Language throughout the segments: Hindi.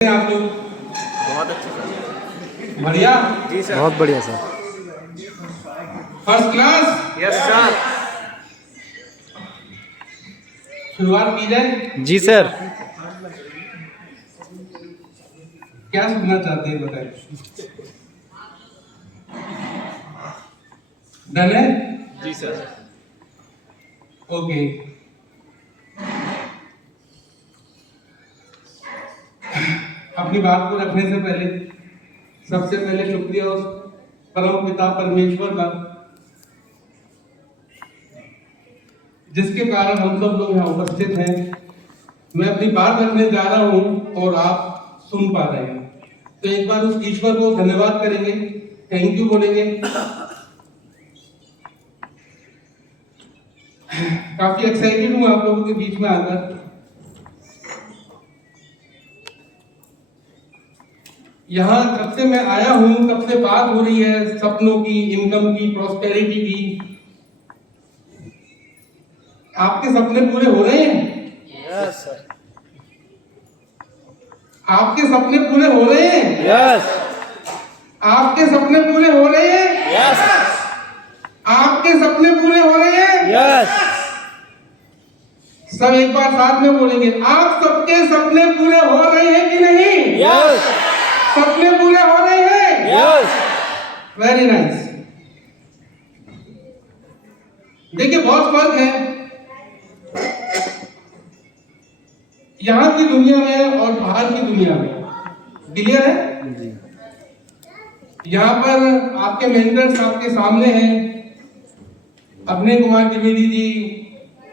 आप लोग बहुत अच्छे सर। बढ़िया जी सर। बहुत बढ़िया sir. First class. Yes sir. शुरुआत की जाए। जी सर। क्या सुनना चाहते हैं बताइए। डन है? जी सर। ओके। अपनी बात को रखने से पहले सबसे पहले शुक्रिया उस परम पिता परमेश्वर का, जिसके कारण हम सब लोग यहाँ उपस्थित हैं। मैं अपनी बात रखने जा रहा हूँ और आप सुन पा रहे हैं, तो एक बार उस ईश्वर को धन्यवाद करेंगे, थैंक यू बोलेंगे। काफी एक्साइटेड हूँ आप लोगों के बीच में आकर। यहाँ जब से मैं आया हूँ तब से बात हो रही है सपनों की, इनकम की, प्रॉस्पेरिटी की। आपके सपने पूरे हो रहे हैं? Yes sir. आपके सपने पूरे हो रहे हैं? यस। आपके सपने पूरे हो रहे हैं? यस। आपके सपने पूरे हो रहे हैं? यस। सब एक बार साथ में बोलेंगे, आप सबके सपने पूरे हो रहे हैं कि नहीं? यस। सपने पूरे हो रहे हैं? यस। Very nice. देखिए बहुत फर्क है यहाँ की दुनिया में और बाहर की दुनिया में। क्लियर है? जी। यहाँ पर आपके मेंटर्स आपके सामने हैं। अभिनय कुमार द्विवेदी जी,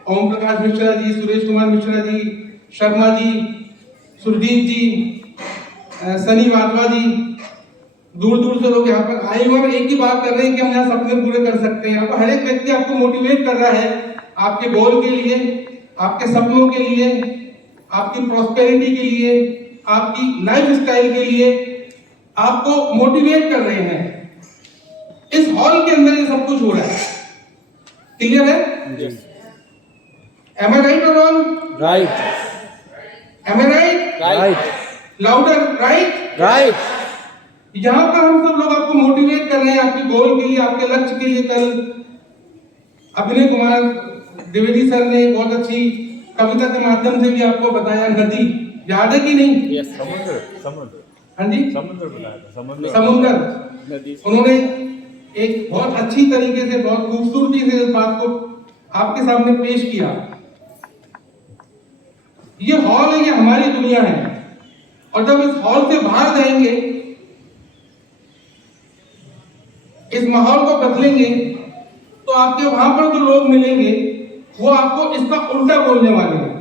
ओम प्रकाश मिश्रा जी, सुरेश कुमार मिश्रा जी, शर्मा जी, सुरदीप जी, सनी वाधवा जी, दूर दूर से लोग यहाँ पर आए हुए और एक ही बात कर रहे हैं कि हम यहाँ सपने पूरे कर सकते हैं। यहाँ पर हर एक व्यक्ति आपको मोटिवेट कर रहा है आपके गोल के लिए, आपके सपनों के लिए, आपकी प्रॉस्पेरिटी के लिए, आपकी लाइफ स्टाइल के लिए आपको मोटिवेट कर रहे हैं। इस हॉल के अंदर ये सब कुछ हो रहा है। क्लियर है? जी। Am I right or wrong? Right. Am I right? Right. Louder, right? Right. यहाँ पर हम सब लोग आपको मोटिवेट कर रहे हैं आपके गोल के लिए, आपके लक्ष्य के लिए। कल अभिनय कुमार द्विवेदी सर ने बहुत अच्छी कविता के माध्यम से भी आपको बताया। नदी याद है कि नहीं? यस। समुद्र। समुद्र। हाँ जी, समुद्र बताया था। समुद्र। समुद्र। नदी। उन्होंने एक बहुत अच्छी तरीके से, बहुत खूबसूरती से इस बात को आपके सामने पेश किया। ये हॉल है, ये हमारी दुनिया है, और जब इस हॉल से बाहर जाएंगे, इस माहौल को बदलेंगे, तो आपके वहां पर जो लोग मिलेंगे वो आपको इसका उल्टा बोलने वाले हैं।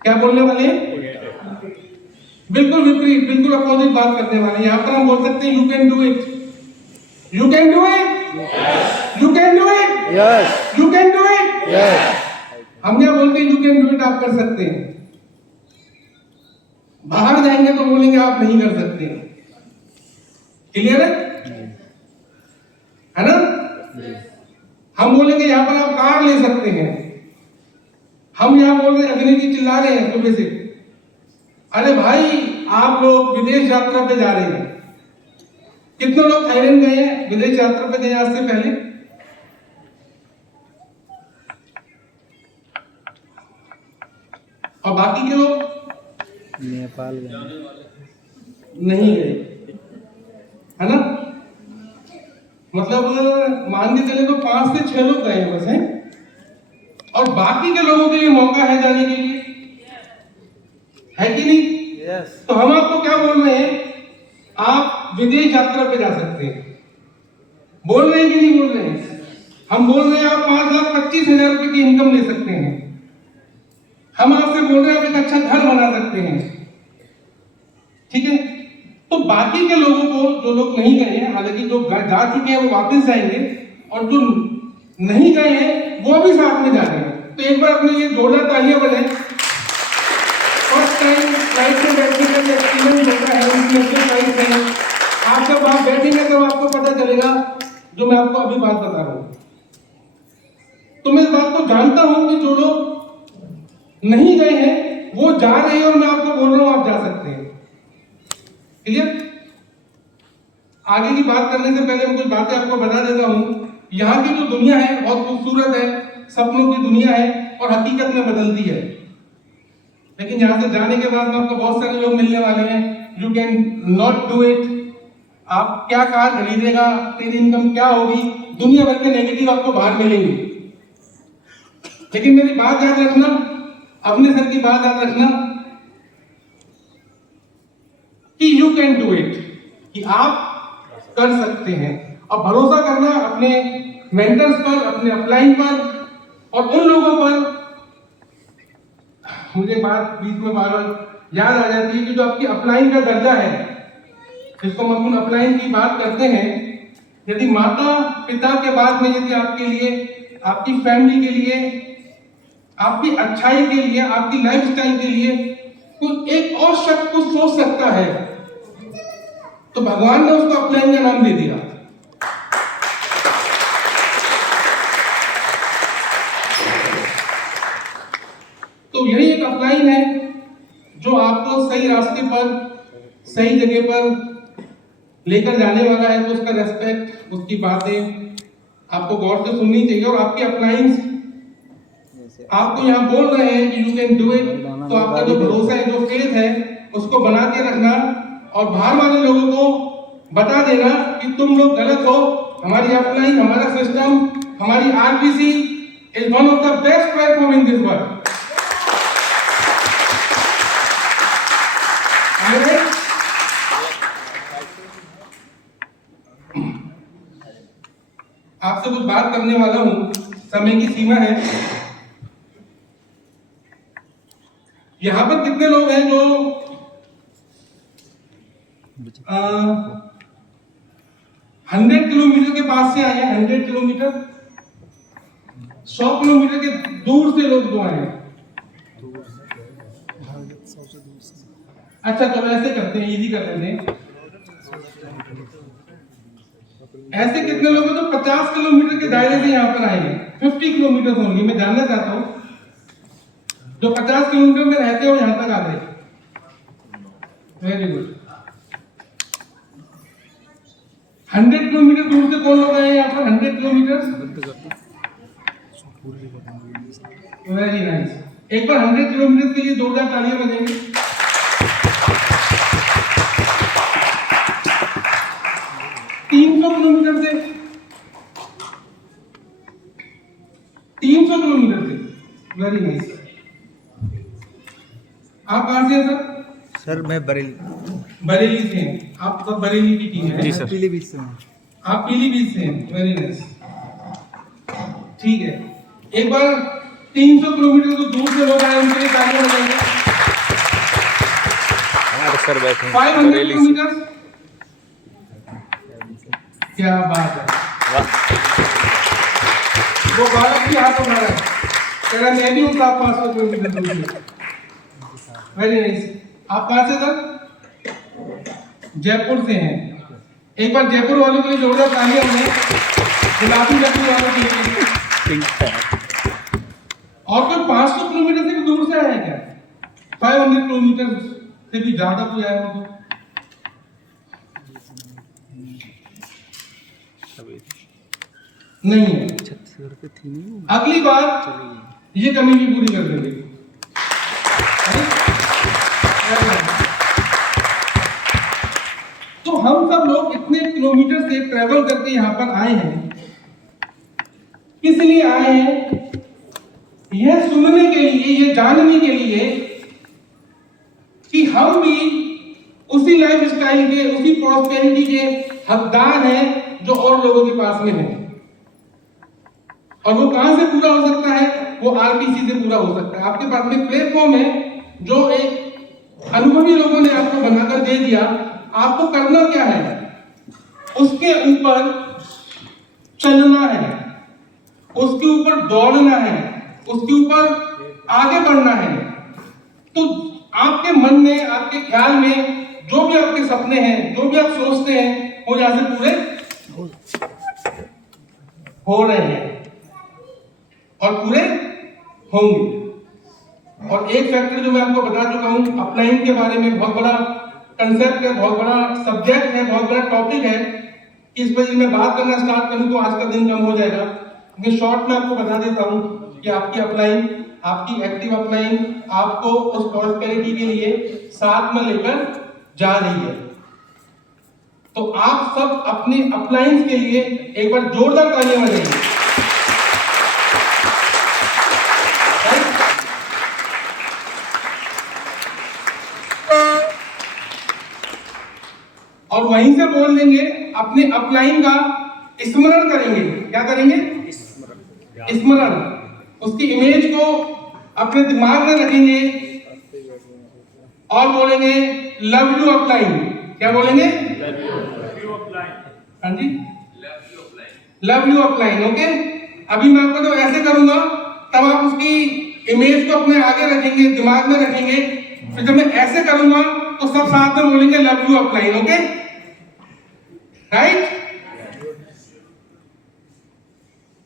क्या बोलने वाले हैं? बिल्कुल विपरीत, बिल्कुल अपोजिट बात करने वाले हैं। यहाँ पर हम बोल सकते हैं you can do it, you can do it, you can do it, yes. You can do it. Yes. हम क्या बोलते हैं? यू कैन डू इट, आप कर सकते हैं। बाहर जाएंगे तो बोलेंगे आप नहीं कर सकते। क्लियर है ना? हम बोलेंगे यहाँ पर आप कार ले सकते हैं। हम यहाँ बोल रहे हैं, अग्नि जी चिल्ला रहे हैं सुबह से, अरे भाई आप लोग विदेश यात्रा पे जा रहे हैं। कितने लोग थाईलैंड गए हैं, विदेश यात्रा पे गए आज से पहले? और बाकी के लोग नेपाल नहीं गए, है ना? मतलब मान के चले तो 5 से 6 लोग गए हैं बस, हैं? और बाकी के लोगों के लिए मौका है जाने के लिए, है कि नहीं? यस। तो हम आपको क्या बोल रहे हैं? आप विदेश यात्रा पे जा सकते हैं। बोल रहे हैं कि नहीं बोल रहे हैं? हम बोल रहे हैं आप 5,25,000 रुपए की इनकम ले सकते हैं। हम आपसे बोल रहे हैं आप एक अच्छा घर बना सकते हैं। ठीक है? तो बाकी के लोगों को, जो लोग नहीं गए हैं, हालांकि जो जा चुके हैं वो वापस जाएंगे, और जो नहीं गए हैं वो भी साथ में जा रहे हैं। तो एक बार अपने ये जोरदार तालियां बजाएं। फर्स्ट टाइम फ्लाइट में बैठने का एक्सपीरियंस होता है, इंटरनेशनल फ्लाइट में आप जब वहां बैठेंगे तब आपको पता चलेगा जो मैं आपको अभी बात बता रहा हूं। तो मैं इस बात को जानता हूं कि जो लोग नहीं गए हैं वो जा रहे हैं, और मैं आपको बोल रहा हूं आप जा सकते हैं। क्लियर? आगे की बात करने से पहले मैं कुछ बातें आपको बता देता हूँ। यहाँ की जो दुनिया है बहुत खूबसूरत है, सपनों की दुनिया है और हकीकत में बदलती है। लेकिन यहाँ से जाने के बाद में आपको बहुत सारे लोग मिलने वाले हैं, you can not do it, आप क्या कार खरीदेगा, तेरी इनकम क्या होगी, दुनिया भर के नेगेटिव आपको बाहर मिलेंगे। लेकिन मेरी बात याद रखना, अपने सर की बात याद रखना कि यू कैन डू इट, कि आप कर सकते हैं। और भरोसा करना अपने मेंटर्स पर, अपने अपलाइन पर और उन लोगों पर। मुझे बात बीच में बार बार याद आ जाती है कि जो आपकी अपलाइन का दर्जा है, जिसको हम अपन अपलाइन की बात करते हैं, यदि माता पिता के बाद में यदि आपके लिए, आपकी फैमिली के लिए, आपकी अच्छाई के लिए, आपकी लाइफस्टाइल के लिए कोई एक और शख्स कुछ सोच सकता है, तो भगवान ने उसको अपलाइन का नाम दे दिया। तो यही एक अपलाइन है जो आपको सही रास्ते पर, सही जगह पर लेकर जाने वाला है। तो उसका रेस्पेक्ट, उसकी बातें आपको गौर से सुननी चाहिए। और आपके अपलाइंस आपको यहाँ बोल रहे हैं कि यू कैन डू इट, तो आपका जो भरोसा है, जो फेथ है, उसको बना के रखना और बाहर वाले लोगों को बता देना कि तुम लोग गलत हो। हमारी अपलाइन, हमारा सिस्टम, हमारी RPC is one of the best platform in this world. आपसे कुछ बात करने वाला हूं, समय की सीमा है। यहां पर कितने लोग हैं जो 100 किलोमीटर के पास से आए हैं? 100 किलोमीटर, 100 किलोमीटर के दूर से लोग जो आए हैं। अच्छा, तो ऐसे करते हैं, इजी कर लेते हैं। ऐसे कितने लोग हैं जो 50 किलोमीटर के दायरे से यहाँ पर आए हैं? 50 किलोमीटर होंगे। मैं जानना चाहता हूँ जो 50 किलोमीटर में रहते हो यहाँ तक आ गए। Very good. 100 किलोमीटर दूर से कौन लोग आए हैं यहाँ पर? 100 किलोमीटर। Very nice. एक बार 100 किलोमीटर के लिए जोरदार तालियां बजाएंगे। 300 किलोमीटर से, 300 किलोमीटर से, वेरी नाइस। आप कहां से हैं सर? सर मैं बरेली। बरेली से हैं। आप सब बरेली की टीम है? जी सर। पीलीभीत से हूँ। आप पीलीभीत से हैं, वेरी नाइस। ठीक है, एक बार 300 किलोमीटर तो दूर से लोग आए, उनके लिए तालियां बजाएंगे। हमारे सर बैठे 500 किलोमीटर, क्या बात है। वो बालक भी हाथ उठा रहा है, कह रहा मैं भी हूँ 500 किलोमीटर दूर से। Very nice. आप कहाँ से सर? जयपुर से हैं। एक बार जयपुर वालों के लिए जोरदार तालियां होंगे, गुलाबी लकड़ी वालों के लिए। और कोई 500 किलोमीटर से भी दूर से आया क्या? 500 किलोमीटर से भी ज्यादा कोई आया हो? नहीं है। छत्तीसगढ़ पे थी नहीं। अगली बार ये कमी भी पूरी कर देंगे। तो हम सब लोग इतने किलोमीटर से ट्रेवल करके यहाँ पर आए हैं, किस लिए आए हैं? यह सुनने के लिए, यह जानने के लिए कि हम भी उसी लाइफ स्टाइल के, उसी प्रॉस्पेरिटी के हकदार हैं जो और लोगों के पास में है। और वो कहां से पूरा हो सकता है? वो आरपीसी से पूरा हो सकता है। आपके पास में प्लेटफॉर्म है जो एक अनुभवी लोगों ने आपको बनाकर दे दिया। आपको करना क्या है? उसके ऊपर चलना है, उसके ऊपर दौड़ना है, उसके ऊपर आगे बढ़ना है। तो आपके मन में, आपके ख्याल में जो भी आपके सपने हैं, जो भी आप सोचते हैं, वो यहां से पूरे हो रहे हैं और पूरे होंगे। और एक फैक्टर जो मैं आपको बता चुका हूं अपलाइन के बारे में, बहुत बड़ा कंसेप्ट है, बहुत बड़ा सब्जेक्ट है, बहुत बड़ा टॉपिक है। इस पर मैं बात करना स्टार्ट करूं तो आज का दिन कम हो जाएगा। मैं शॉर्ट में आपको बता देता हूं कि आपकी अपलाइन, आपकी एक्टिव अपलाइन आपको उस प्रॉस्पेरिटी के लिए साथ में लेकर जा रही है। तो आप सब अपने अपलाइंस के लिए एक बार जोरदार तालियां बजाइए। और वहीं से बोल देंगे, अपने अपलाइन का स्मरण करेंगे। क्या करेंगे? स्मरण। उसकी इमेज को अपने दिमाग में रखेंगे और बोलेंगे लव यू अपलाइन। क्या बोलेंगे? हाँ जी, लव यू अपलाइन। ओके, अभी मैं आपको तो ऐसे करूंगा, तब आप उसकी इमेज को अपने आगे रखेंगे, दिमाग में रखेंगे। फिर जब मैं ऐसे करूंगा तो सब साथ में बोलेंगे love you upline. Okay, right?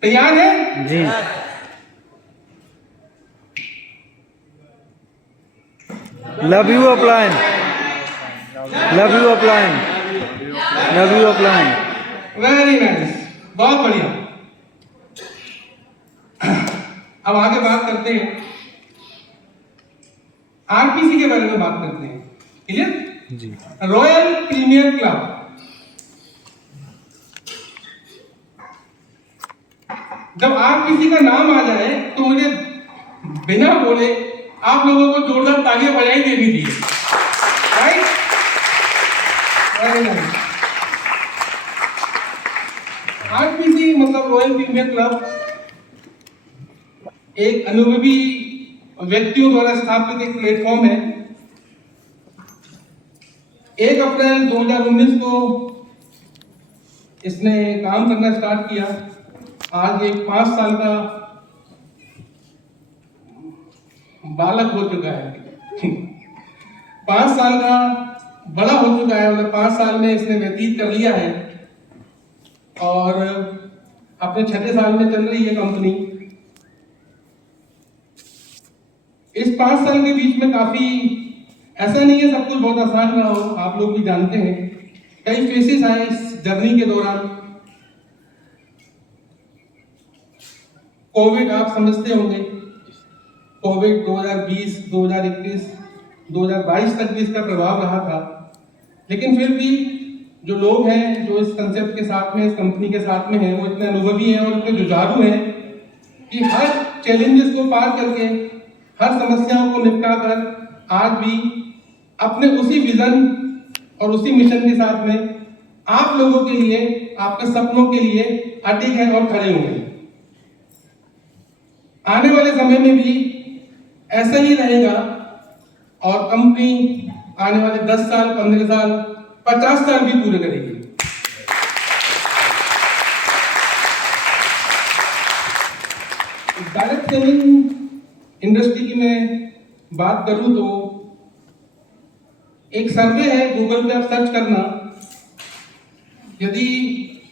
तैयार है? जी। Love you upline, love you upline, love you upline. Very nice, बहुत बढ़िया। अब आगे बात करते हैं, आरपीसी के बारे में बात करते हैं। क्लियर? जी। Royal premier club. जब आरपीसी का नाम आ जाए तो मुझे बिना बोले आप लोगों को जोरदार तालियां बजाई देनी थी। राइट? Very nice. आरपीसी मतलब रॉयल प्रीमियर क्लब एक अनुभवी व्यक्तियों द्वारा स्थापित एक प्लेटफॉर्म है। 1 अप्रैल 2019 को इसने काम करना स्टार्ट किया। आज एक 5 साल का बालक हो चुका है। 5 साल का बड़ा हो चुका है, मतलब 5 साल में इसने व्यतीत कर लिया है और अपने 6ठे साल में चल रही है कंपनी। इस 5 साल के बीच में काफी, ऐसा नहीं है सब कुछ बहुत आसान रहा हो, आप लोग भी जानते हैं कई फेसेस आए इस जर्नी के दौरान। कोविड आप समझते होंगे, कोविड 2020, 2021, 2022 तक भी इसका प्रभाव रहा था। लेकिन फिर भी जो लोग हैं जो इस कंसेप्ट के साथ में, इस कंपनी के साथ में हैं, वो इतने अनुभवी हैं और इतने जुझारू हैं कि हर चैलेंजेस को पार करके, हर समस्याओं को निपटा कर आज भी अपने उसी विजन और उसी मिशन के साथ में आप लोगों के लिए, आपके सपनों के लिए अडिग हैं और खड़े हुए हैं। आने वाले समय में भी ऐसा ही रहेगा और कंपनी आने वाले 10 साल, 15 साल, 50 साल भी पूरे करेगी। डायरेक्ट सेलिंग इंडस्ट्री की मैं बात करूं तो एक सर्वे है, गूगल पे आप सर्च करना, यदि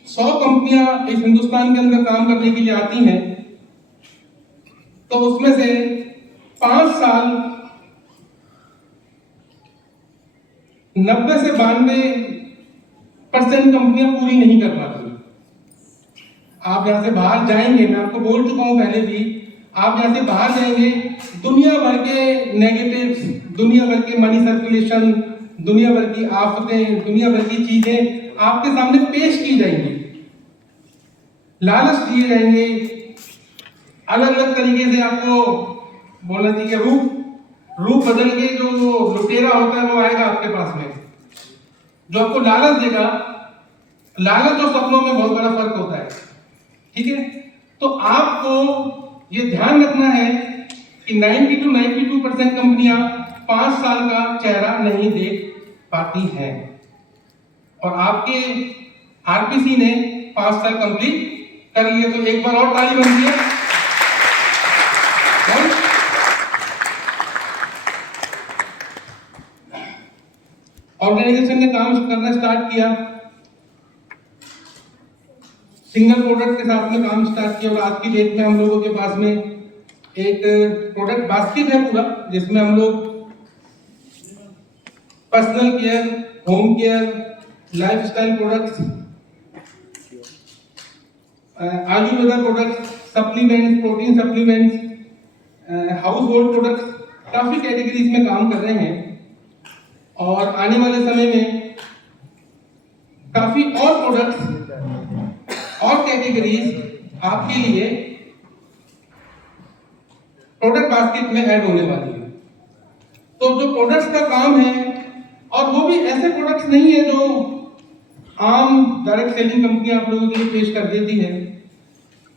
100 कंपनियां इस हिंदुस्तान के अंदर काम करने के लिए आती हैं तो उसमें से 5 साल 90 से 92% कंपनियां पूरी नहीं कर पाती। आप यहां से बाहर जाएंगे, मैं आपको बोल चुका हूं पहले भी, आप यहां से बाहर जाएंगे, दुनिया भर के नेगेटिव्स, दुनिया भर के मनी सर्कुलेशन, दुनिया भर की आफतें, दुनिया भर की चीजें आपके सामने पेश की जाएंगी, लालच दिए जाएंगे, अलग अलग तरीके से आपको बोलना चाहिए रूप बदल के जो लुटेरा होता है वो आएगा आपके पास में, जो आपको लालच देगा। लालच और सपनों में बहुत बड़ा फर्क होता है, ठीक है? तो आपको ये ध्यान रखना है कि 90 to 92% कंपनियां 5 साल का चेहरा नहीं देख पाती हैं और आपके आरपीसी ने 5 साल कंप्लीट कर लिए। तो एक बार और ताली बनती है। ऑर्गेनाइजेशन ने काम करना स्टार्ट किया, सिंगल प्रोडक्ट के साथ में काम स्टार्ट किया और आज की डेट में हम लोगों के पास में एक प्रोडक्ट बास्केट है पूरा, जिसमें हम लोग personal care, home care, lifestyle products, Ayurveda products, supplements, protein supplements, house hold products, काफी कैटेगरीज में काम कर रहे हैं और आने वाले समय में काफी और प्रोडक्ट्स और कैटेगरीज आपके लिए प्रोडक्ट बास्केट में ऐड होने वाली है। तो जो प्रोडक्ट्स का काम है, और वो भी ऐसे प्रोडक्ट्स नहीं है जो आम डायरेक्ट सेलिंग कंपनी आप लोगों के लिए पेश कर देती है।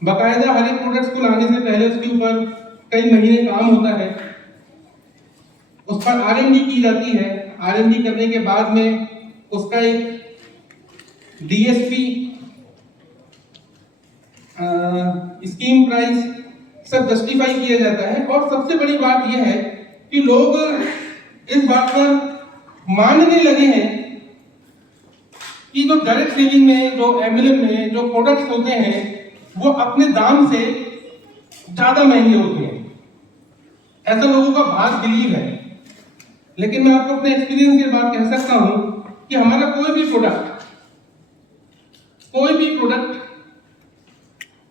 बाकायदा हर एक प्रोडक्ट्स को लाने से पहले उसके ऊपर कई महीने काम होता है, उस पर R&D की जाती है। R&D करने के बाद में उसका एक DSP स्कीम प्राइस सब जस्टिफाई किया जाता है। और सबसे बड़ी बात यह है कि लोग इस बात पर मानने लगे हैं कि जो डायरेक्ट सेलिंग में, जो MLM में जो प्रोडक्ट्स होते हैं वो अपने दाम से ज्यादा महंगे होते हैं, ऐसा लोगों का भाग बिलीव है। लेकिन मैं आपको अपने एक्सपीरियंस से बात कह सकता हूं कि हमारा कोई भी प्रोडक्ट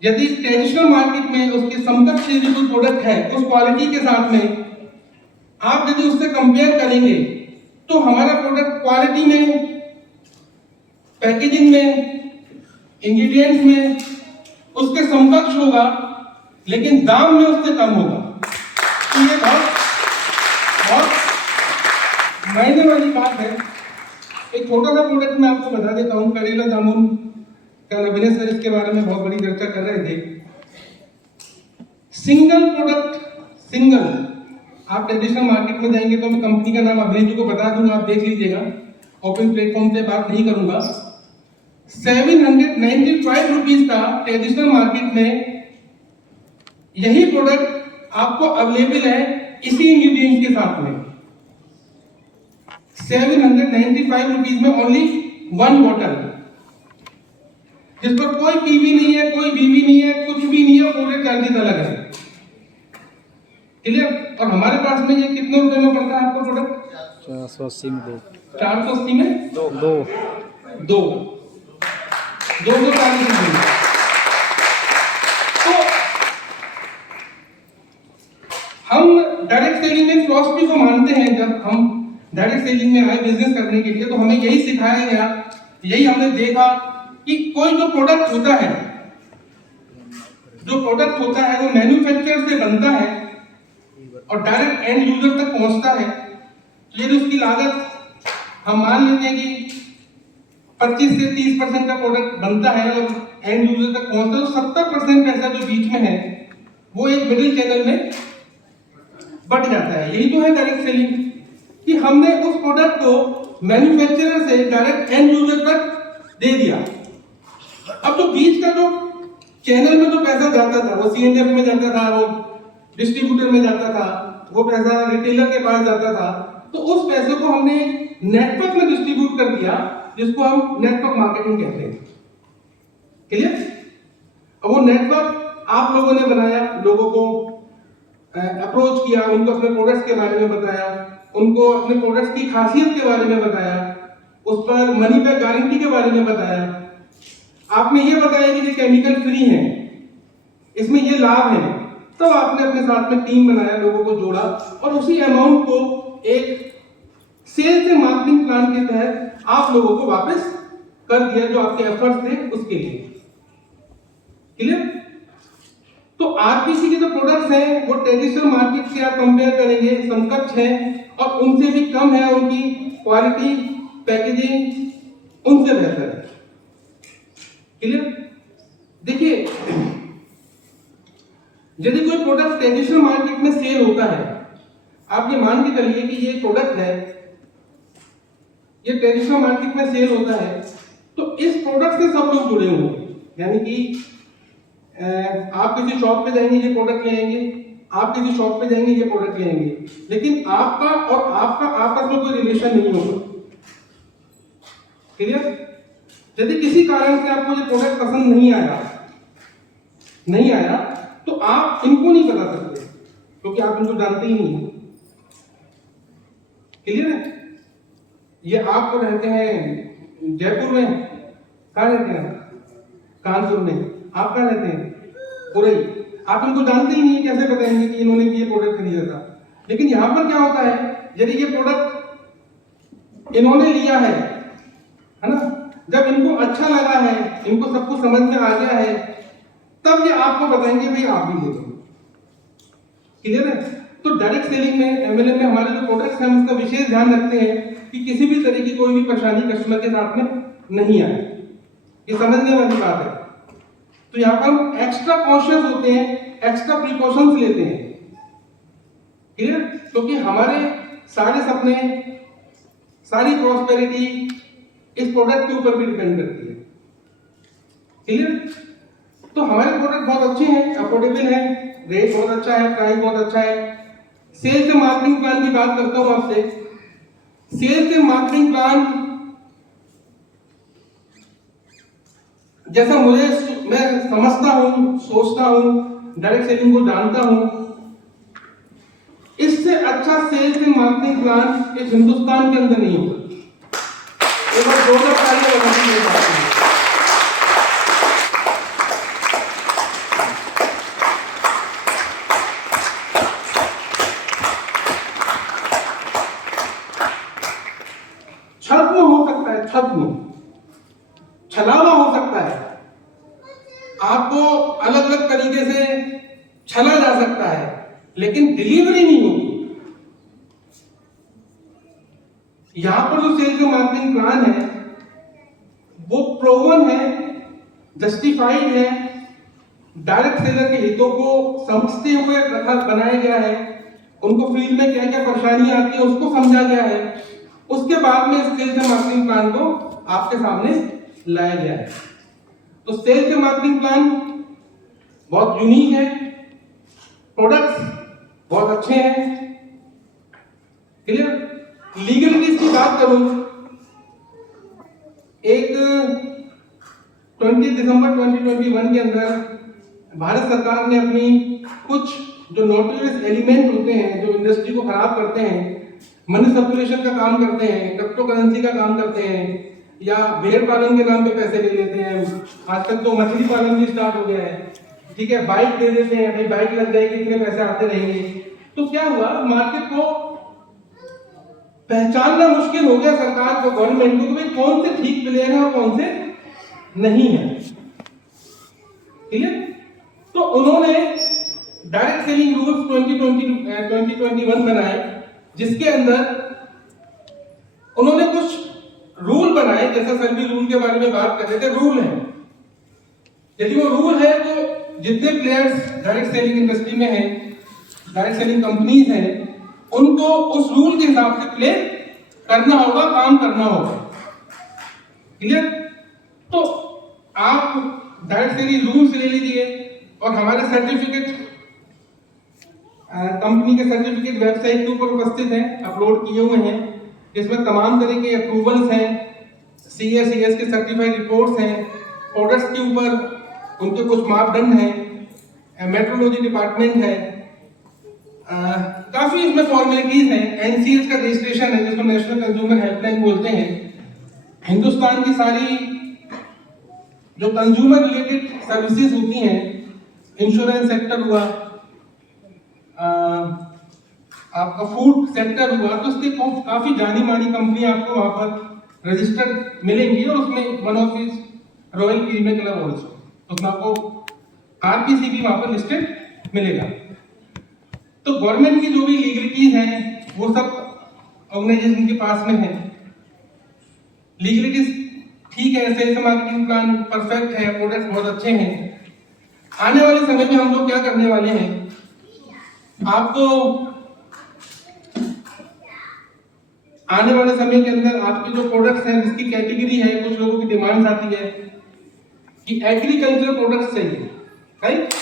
यदि ट्रेडिशनल मार्केट में उसके समकक्ष यदि कोई प्रोडक्ट है उस क्वालिटी के साथ में आप यदि उससे कंपेयर करेंगे तो हमारा प्रोडक्ट क्वालिटी में, पैकेजिंग में, इंग्रेडिएंट्स में उसके समकक्ष होगा, लेकिन दाम में उससे कम होगा। तो ये बहुत मायने वाली बात है। एक छोटा सा प्रोडक्ट मैं आपको बता देता हूँ, करेला जामुन। कल अभिनय सर इसके बारे में बहुत बड़ी चर्चा कर रहे थे। सिंगल प्रोडक्ट, आप ट्रेडिशनल मार्केट में जाएंगे तो मैं कंपनी का नाम अभिनय जी को बता दूंगा, आप देख लीजिएगा, ओपन प्लेटफॉर्म पे बात नहीं करूंगा। 795 रुपीज का ट्रेडिशनल मार्केट में यही प्रोडक्ट आपको अवेलेबल है इसी इंग्रेडिएंट्स के साथ में। 795 रुपीज में ओनली 1 बॉटल, जिस पर कोई पीवी नहीं है, कोई बीवी नहीं है, कुछ भी नहीं है, पूरे चार्जेस अलग है। क्लियर? और हमारे पास में ये कितने रुपए में पड़ता है आपको प्रोडक्ट? 480 में 2, 480 में 2 दो 40 रुपए। तो हम डायरेक्ट सेलिंग में फिलॉसफी को मानते हैं। जब हम डायरेक्ट सेलिंग में आए बिजनेस करने के लिए तो हमें यही सिखाया गया, यही हमने देखा कि कोई जो प्रोडक्ट होता है वो मैन्युफैक्चरर से बनता है और डायरेक्ट एंड यूजर तक पहुंचता है। यदि उसकी लागत हम मान लेते हैं कि 25 से 30% का प्रोडक्ट बनता है और एंड यूजर तक पहुंचता है, तो 70% पैसा जो बीच में है वो एक मिडिल चैनल में बट जाता है। यही तो है डायरेक्ट सेलिंग, कि हमने उस प्रोडक्ट को मैन्युफैक्चरर से डायरेक्ट एंड यूजर तक दे दिया। अब जो बीच का जो चैनल में जो पैसा जाता था वो CNF में जाता था, वो डिस्ट्रीब्यूटर में जाता था, वो पैसा रिटेलर के पास जाता था, तो उस पैसे को हमने नेटवर्क में डिस्ट्रीब्यूट कर दिया, जिसको हम नेटवर्क मार्केटिंग कहते हैं। क्लियर? अब वो नेटवर्क आप लोगों ने बनाया, लोगों को अप्रोच किया, उनको अपने प्रोडक्ट्स के बारे में बताया, उनको अपने प्रोडक्ट्स की खासियत के बारे में बताया, उस पर मनी बैक गारंटी के बारे में बताया, आपने ये बताया कि ये केमिकल फ्री है, इसमें ये लाभ है। तब आपने अपने साथ में टीम बनाया, लोगों को जोड़ा और उसी अमाउंट को एक सेल्स एंड मार्केटिंग प्लान के तहत आप लोगों को वापस कर दिया जो आपके एफर्ट्स थे उसके लिए। क्लियर? तो आरपीसी के जो प्रोडक्ट्स हैं वो ट्रेडिशनल मार्केट से आप कंपेयर करेंगे समकक्ष हैं और उनसे भी कम है, उनकी क्वालिटी, पैकेजिंग उनसे बेहतर है। क्लियर? देखिए, यदि कोई प्रोडक्ट ट्रेडिशनल मार्केट में सेल होता है, आप ये मान के चलिए कि ये प्रोडक्ट है, ये ट्रेडिशनल मार्केट में सेल होता है, तो इस प्रोडक्ट से सब लोग जुड़े हुए हैं। यानी कि आप किसी शॉप पे जाएंगे ये प्रोडक्ट ले आएंगे, आप किसी शॉप पे जाएंगे ये प्रोडक्ट ले आएंगे, लेकिन आपका और आपका आपस में कोई रिलेशन नहीं होगा। क्लियर? यदि किसी कारण से आपको ये प्रोडक्ट पसंद नहीं आया तो आप इनको नहीं बता सकते क्योंकि आप इनको जानते ही नहीं। क्लियर है? ये आप तो रहते हैं जयपुर में, कहाँ रहते हैं? कानपुर में। आप कहाँ रहते हैं? पुरई। आप इनको जानते ही नहीं, कैसे बताएंगे कि इन्होंने ये प्रोडक्ट खरीदा था? लेकिन यहाँ पर क्या होता है, यदि ये प्रोडक्ट इन्होंने लिया है ना, जब इनको अच्छा लगा है, इनको सब कुछ समझ में आ गया है, तब ये आपको बताएंगे भाई आप भी ले लो। क्लियर है? तो डायरेक्ट सेलिंग में, एमएलएम में हमारे जो प्रोडक्ट्स हैं उसका विशेष ध्यान रखते हैं कि किसी भी तरह की कोई भी परेशानी कस्टमर के साथ में नहीं आए। ये समझने वाली बात है। तो यहाँ पर हम एक्स्ट्रा कॉन्शियस होते हैं, एक्स्ट्रा प्रिकॉशंस लेते हैं। क्लियर? क्योंकि हमारे सारे सपने, सारी प्रॉस्पेरिटी इस प्रोडक्ट के ऊपर भी डिपेंड करती है। क्लियर? तो हमारे प्रोडक्ट बहुत अच्छे हैं, अफोर्डेबल है, रेट बहुत अच्छा है, प्राइस बहुत अच्छा है। सेल्स एंड मार्केटिंग प्लान की बात करता हूं आपसे। सेल्स एंड मार्केटिंग प्लान जैसा मैं समझता हूं, सोचता हूं, डायरेक्ट सेलिंग को जानता हूं, इससे अच्छा सेल्स एंड मार्केटिंग प्लान इस हिंदुस्तान के अंदर नहीं होगा। एक बार 2 तालियां बजाइए। छद्म हो सकता है, छद्म, छलावा हो सकता है, आपको अलग अलग तरीके से छला जा सकता है, लेकिन डिलीवरी नहीं होगी। यहां पर जो सेल्स एंड मार्केटिंग प्लान है वो प्रूवन है, जस्टिफाइड है, डायरेक्ट सेलर के हितों को समझते हुए रखा बनाया गया है, उनको फील्ड में क्या क्या परेशानी आती है उसको समझा गया है, उसके बाद में सेल्स एंड मार्केटिंग प्लान को आपके सामने लाया गया है। तो सेल्स एंड मार्केटिंग प्लान बहुत यूनिक है, प्रोडक्ट्स बहुत अच्छे हैं। क्लियर? लीगलिटीज की बात करूं, एक 20 दिसंबर 2021 के अंदर भारत सरकार ने अपनी कुछ जो नोटरियस एलिमेंट होते हैं, जो इंडस्ट्री को खराब करते हैं, मनी सर्कुलेशन का काम करते हैं, क्रिप्टो करेंसी का काम करते हैं, या भेड़ पालन के नाम पे पैसे ले लेते हैं। आजकल तो मछली पालन भी स्टार्ट हो गया है। ठीक है, बाइक दे देते हैं, भाई बाइक लग जाएगी, इतने पैसे आते रहेंगे। तो क्या हुआ, मार्केट को पहचानना मुश्किल हो गया सरकार को, गवर्नमेंट को, कि भाई कौन से ठीक प्लेयर है और कौन से नहीं है। ठीक है? तो उन्होंने डायरेक्ट सेलिंग रूल्स 2021 बनाए, जिसके अंदर उन्होंने कुछ रूल बनाए, जैसा सर भी रूल के बारे में बात कर रहे थे। रूल है, यदि वो रूल है तो जितने प्लेयर्स डायरेक्ट सेलिंग इंडस्ट्री में हैं, डायरेक्ट सेलिंग कंपनीज हैं, उनको उस रूल के हिसाब से प्ले करना होगा, काम करना होगा। क्लियर? तो आप डायरेक्ट सेलिंग रूल्स ले लीजिए और हमारे सर्टिफिकेट, कंपनी के सर्टिफिकेट वेबसाइट के ऊपर उपस्थित हैं, अपलोड किए हुए हैं। इसमें तमाम तरह के अप्रूवल्स हैं, CAS के सर्टिफाइड रिपोर्ट्स हैं, प्रोडक्ट्स के ऊपर उनके कुछ मापदंड हैं, मेट्रोलॉजी डिपार्टमेंट है, काफी इसमें फॉर्मेलिटीज हैं, NCS का रजिस्ट्रेशन है, जिसको नेशनल कंज्यूमर हेल्पलाइन बोलते हैं। हिंदुस्तान की सारी जो कंज्यूमर रिलेटेड सर्विसेज होती हैं, इंश्योरेंस सेक्टर हुआ, आपका फूड सेक्टर हुआ, तो उसके काफी जानी मानी कंपनी आपको वहां पर रजिस्टर्ड मिलेंगी, और उसमें one of is royal premier club also, उसमें आपको RPC भी वहां पर लिस्टेड मिलेगा। तो गवर्नमेंट की जो भी लीगलिटीज हैं वो सब ऑर्गेनाइजेशन के पास में है। लीगलिटीज ठीक है, सेल्स मार्केटिंग प्लान परफेक्ट है, प्रोडक्ट्स बहुत अच्छे हैं। आने वाले समय में हम लोग क्या करने वाले हैं, आपको आने वाले समय के अंदर आपके जो प्रोडक्ट्स हैं, जिसकी कैटेगरी है, कुछ लोगों की डिमांड आती है कि एग्रीकल्चर प्रोडक्ट्स चाहिए, राइट?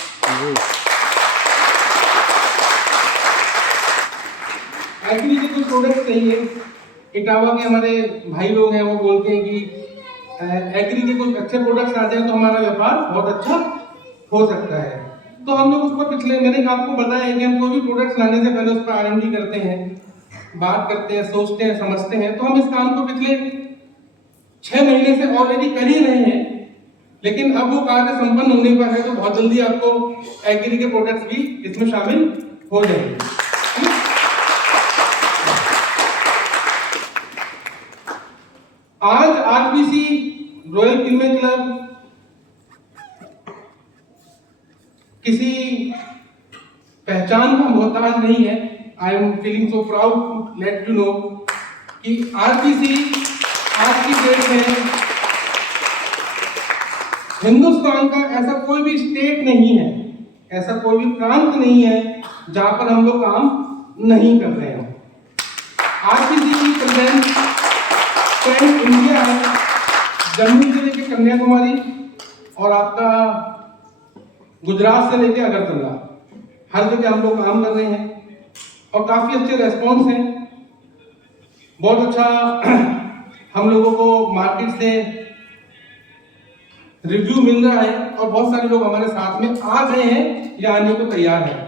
एग्री के कुछ प्रोडक्ट्स चाहिए। इटावा के हमारे भाई लोग हैं, वो बोलते हैं कि एग्री के कुछ अच्छे प्रोडक्ट्स आ जाए तो हमारा व्यापार बहुत अच्छा हो सकता है। तो हम लोग उस पर मैंने आपको बताया कि हम कोई भी प्रोडक्ट्स लाने से पहले उस पर R&D करते हैं, बात करते हैं, सोचते हैं, समझते हैं, तो हम इस काम को पिछले 6 महीने से ऑलरेडी कर ही रहे हैं। लेकिन अब वो कार्य संपन्न होने पर है तो बहुत जल्दी आपको एग्री के प्रोडक्ट्स भी इसमें शामिल हो जाएंगे। आज आरपीसी रॉयल क्रिमिनल क्लब किसी पहचान का मोहताज नहीं है। I am feeling so proud to let you know कि आरपीसी आज की डेट में हिंदुस्तान का ऐसा कोई भी स्टेट नहीं है, ऐसा कोई भी प्रांत नहीं है जहां पर हम लोग काम नहीं कर रहे हैं। आरपीसी की प्रेजेंस पैन इंडिया है, जम्मू से लेकर कन्याकुमारी और आपका गुजरात से लेकर अगरतला, हर जगह हम लोग काम कर रहे हैं और काफी अच्छे रेस्पॉन्स हैं। बहुत अच्छा हम लोगों को मार्केट से रिव्यू मिल रहा है और बहुत सारे लोग हमारे साथ में आ गए हैं या आने को तैयार हैं।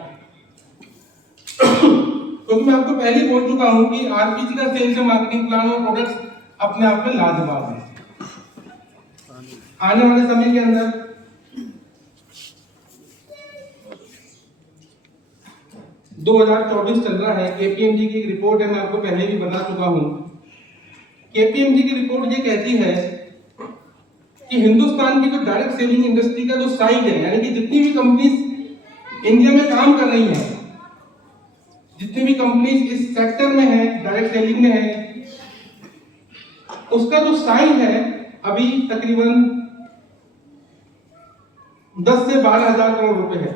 क्योंकि मैं आपको पहले ही बोल चुका हूं कि आरपीसी का सेल्स एंड मार्केटिंग प्लान और प्रोडक्ट्स अपने आप में लाजवाब है। आने वाले समय के अंदर (2024) चल रहा है। केपीएमजी की एक रिपोर्ट है, मैं आपको पहले भी बता चुका हूं। केपीएमजी की रिपोर्ट ये कहती है कि हिंदुस्तान की जो डायरेक्ट सेलिंग इंडस्ट्री का जो साइज है, यानी कि जितनी भी कंपनीज इंडिया में काम कर रही हैं, जितनी भी कंपनीज इस सेक्टर में है, डायरेक्ट सेलिंग में है, उसका जो साइज है अभी तकरीबन 10 से 12 हजार करोड़ रुपए है।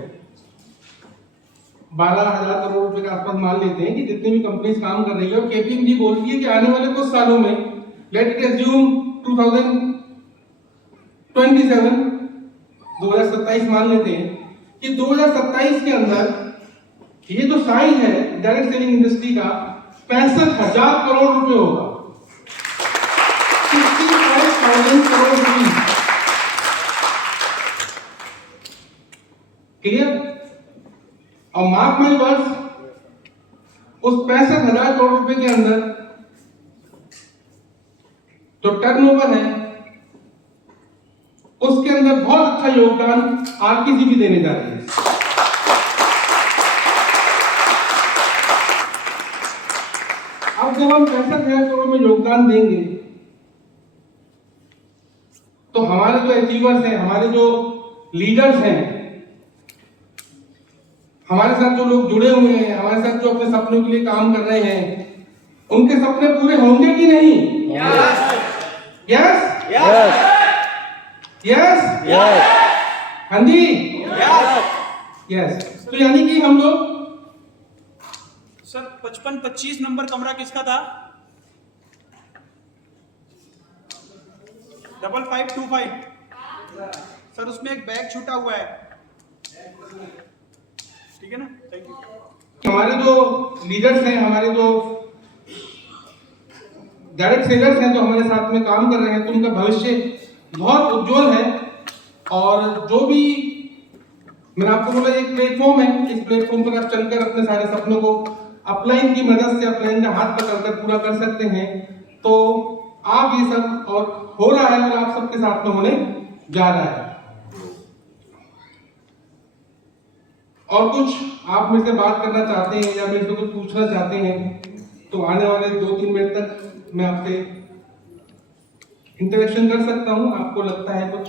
12 हजार करोड़ रुपए के आसपास मान लेते हैं कि जितनी भी कंपनीज काम कर रही है। और केपीएमजी बोलती है कि आने वाले कुछ सालों में, लेट इट अज्यूम 2027 मान लेते हैं कि 2027 के अंदर ये जो साइज है डायरेक्ट सेलिंग इंडस्ट्री का 65,000 करोड़ रुपए होगा। 65,000 करोड़ रुपए। क्लियर? और मार्क माई वर्ड्स, उस 65,000 करोड़ रुपए के अंदर जो टर्नओवर है उसके अंदर बहुत अच्छा योगदान आरपीसी भी देने जा रही है। अब जब हम 65,000 करोड़ में योगदान देंगे तो हमारे जो अचीवर्स हैं, हमारे जो लीडर्स हैं, हमारे साथ जो लोग जुड़े हुए हैं, हमारे साथ जो अपने सपनों के लिए काम कर रहे हैं, उनके सपने पूरे होंगे कि नहीं? Yes yes yes yes yes, हाँ जी, यस। तो यानी कि हम लोग सर 55-25 नंबर कमरा किसका था? 5525 सर, उसमें एक बैग छूटा हुआ है, ठीक है ना? Thank you. हमारे जो लीडर्स हैं, हमारे जो डायरेक्ट सेलर्स हैं जो हमारे साथ में काम कर रहे हैं, तो उनका भविष्य बहुत उज्जवल है। और जो भी मैंने आपको बोला, एक प्लेटफॉर्म है, इस प्लेटफॉर्म पर आप चलकर अपने सारे सपनों को अपलाइन की मदद से, अपलाइन का हाथ पकड़कर पूरा कर सकते हैं। तो आप ये सब और हो रहा है और आप सबके साथ में होने जा रहा है। और कुछ आप मेरे से बात करना चाहते हैं या मेरे से कुछ पूछना चाहते हैं तो आने वाले 2-3 मिनट तक मैं आपसे इंटरेक्शन कर सकता हूं। आपको लगता है कुछ?